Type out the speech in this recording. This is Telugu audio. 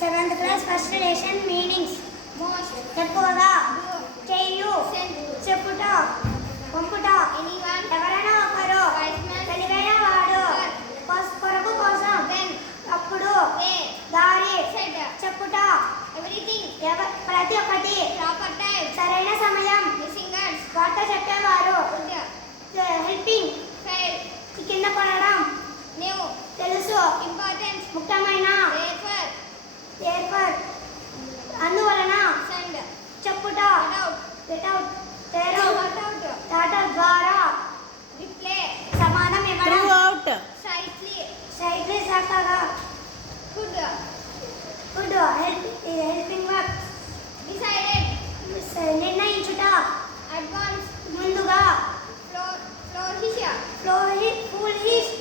Seventh class first lesson meanings. most, ఎక్కువగా, do, చేయు, send, చెప్పుట, పంపుట, anyone, ఎవరైనా ఒకరు, wise man, తెలివైన వాడు, for, కొరకు కోసం, when, అప్పుడు, way, దారి, said, చెప్పుట, everything, ప్రతి ఒక్కటి, proper time, సరైన సమయం, missing words, వార్త చెప్పేవారు, good, హెల్పింగ్, fail, కింద పడడం, new, తెలుసు, important, ముఖ్యమైన, therefore, ఏర్పర్, అందువలన, send, చెప్పుట, get out, వితౌట్, తేరు, got out, టాట ద్వారా, replay, సమానం ఇవ్వడం, Throughout. slightly, సైట్లీ చక్కగా, good, good, helping work, decided, నిర్ణయించుట, advance, ముందుగా, flourish, ఫ్లోరిష్, ఫూలిష్,